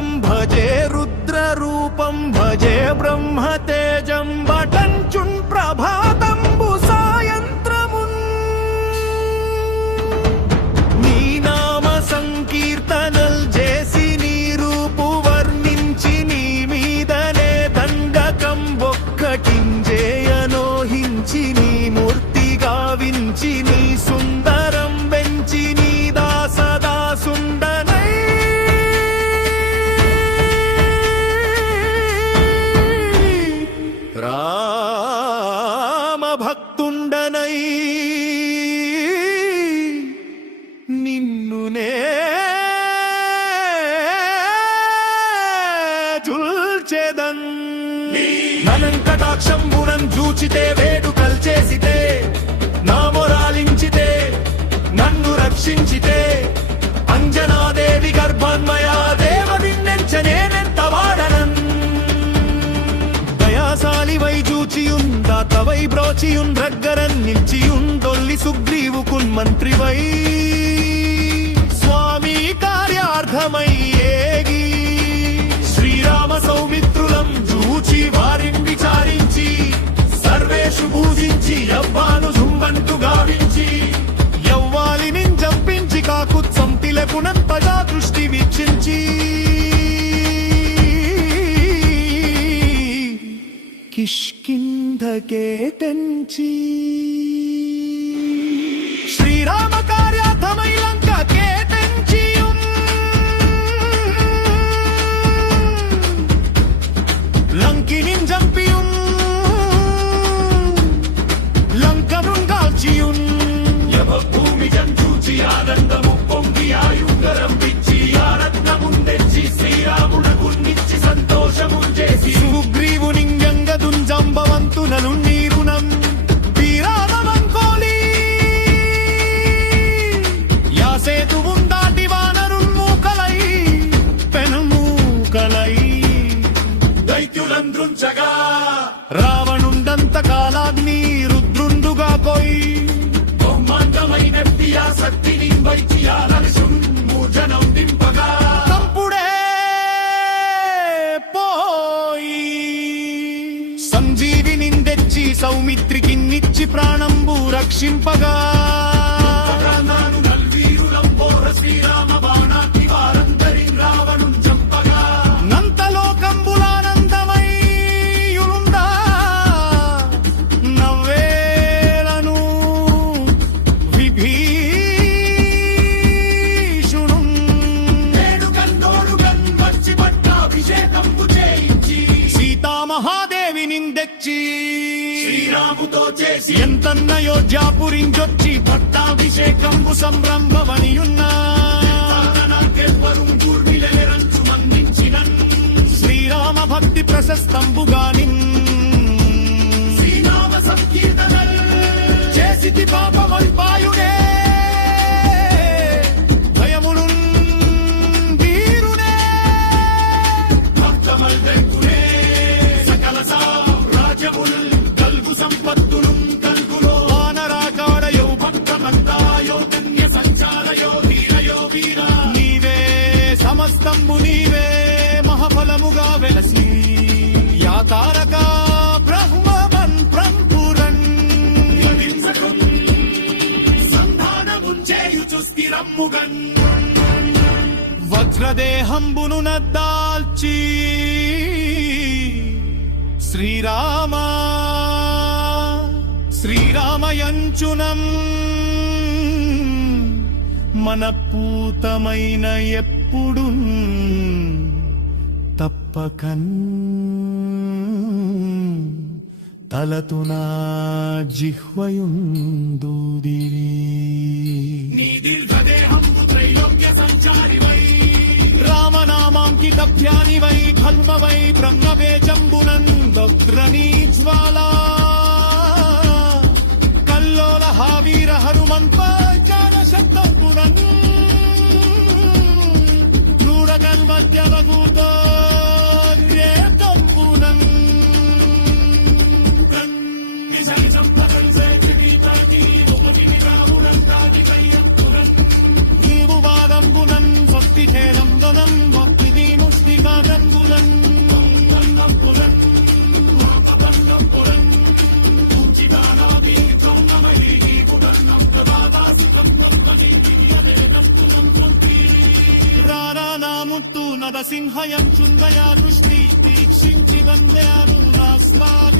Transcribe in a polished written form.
తారకం భజే రుద్రరూపం భజే బ్రహ్మతేజం బటంచున్ ప్రభాతంబు సాయంత్రమున్ నీ నామ సంకీర్తనల్ చేసి నీ రూపు వర్ణించి నీ మీదనే దండకం ఒక్కటింజేయనోహించి నీ మూర్తి గావించి నీ సుందరం వెంచి నీ దాసదాసుండనై రామ భక్తుండనై నిన్నునే జుల్చెదన్ ననంకటాక్షంబునం జూచితే వేడుకల్ చేసితే నా మొరాలించితే నన్ను రక్షించితే అంజనాదేవి గర్భాన్మయా దేవ నిన్నెంచనేనెంత వాడనన్ దయాశాలివై జూచియున్ దాతవై బ్రోచియున్ రగ్గరన్ నిల్చియున్ దొల్లి సుగ్రీవుకున్ మంత్రివై స్వామి కార్యార్థమై ఏగి శ్రీరామ సౌమిత్రులం జూచి వారిని విచారించి సర్వేషు పూజించి యవ్వాను జుంబంతు గావించి యవ్వాలిని జంపించి కాకుత్సంతిలకునన్ ప్రజా దృష్టి వీక్షించి కిష్కింధకే తెంచి శ్రీరామ కార్యార్థమై లంకకే తెంచియున్ లంకిని జంపియున్ లంకనున్ కాల్చియున్ యవభూమి జంచూచి ఆనందము పొంగి ఆయుంగరం పిచ్చి ఆరత్నమున్ తెచ్చి శ్రీరామునకు నిచ్చి సంతోషము చేసి సుగ్రీవుని యంగదున్ జంబవంతునను నీరునం వీరాదమంకోలి యాసేతువున్ దాటి వానరున్ మూకలై పెనుమూకలై దైత్యులంద్రుంచగా రావణుండంత కాలాగ్ని రుద్రుండుగా పోయి బ్రహ్మాండమైన శక్తిని వైద్యాలసున్ మూర్జనం దింపగా తంపుడే పోయి సంజీవిని తెచ్చి సౌమిత్రికి నిచ్చి ప్రాణంబు రక్షింపగా శ్రీరామ బాణాకి వారందరి రావణు చంపగా నంతలోకంబులానందమై యులుందా నవ్వేలను విభీషును వేడుకన్నోడుగన్ వచ్చి పట్టాభిషేకంబు చేయించి సీతామహాదేవిని తెచ్చి శ్రీరాముతో చేసి ఎంతన్నయోధ్యాపురించొచ్చి పట్టాభిషేకంబు సంరంభవనియున్నా శ్రీరామ భక్తి ప్రశస్తంబుగాని శ్రీనామ సంకీర్తన చేసితి పాపమల్పాయుడే భయములు వీరునే భక్తమల్ వెంకునే సకల రాజ్యముల్ కల్గు సంపత్తులు కల్గులో వానరాకారయో భక్తమంతాయో కన్య సంచారయో ధీరయో వీర నీవే సమస్తంబు నీవే మహాఫలముగా వెలసి యాతారక బ్రహ్మమన్ బ్రహ్మపురన్ సంధానముంచేయుచు స్థిరమ్ముగన్ వజ్రదేహంబును నద్దాల్చి శ్రీరామయంచునం మన పూతమైన ఎప్పుడు తప్పకన్ తలతునా జిహ్వయుందూదిరి నీ దీర్ఘదేహంబు త్రైలోక్య సంచారివై రామనామాంకితభ్యానివై భల్మవై బ్రహ్మవేజంబునన్ దొగ్రనీ జ్వాలా కల్లోల హావీర హనుమంత జాన శబ్దంబునన్ చూడగన్ మధ్యవగూతో తంబునన్ నీవు వాదంబునన్ భక్తి చేదంబునం భక్తి ముష్టి నరసింహయం చుందయా దృష్టి వీక్షించి వందారు నా స్వామి